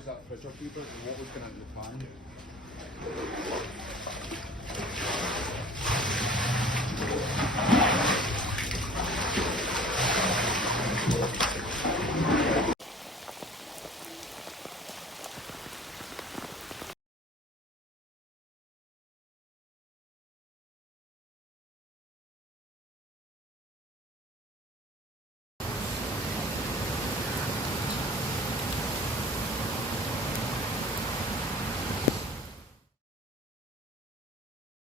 was that for job keepers and what was going on at the time?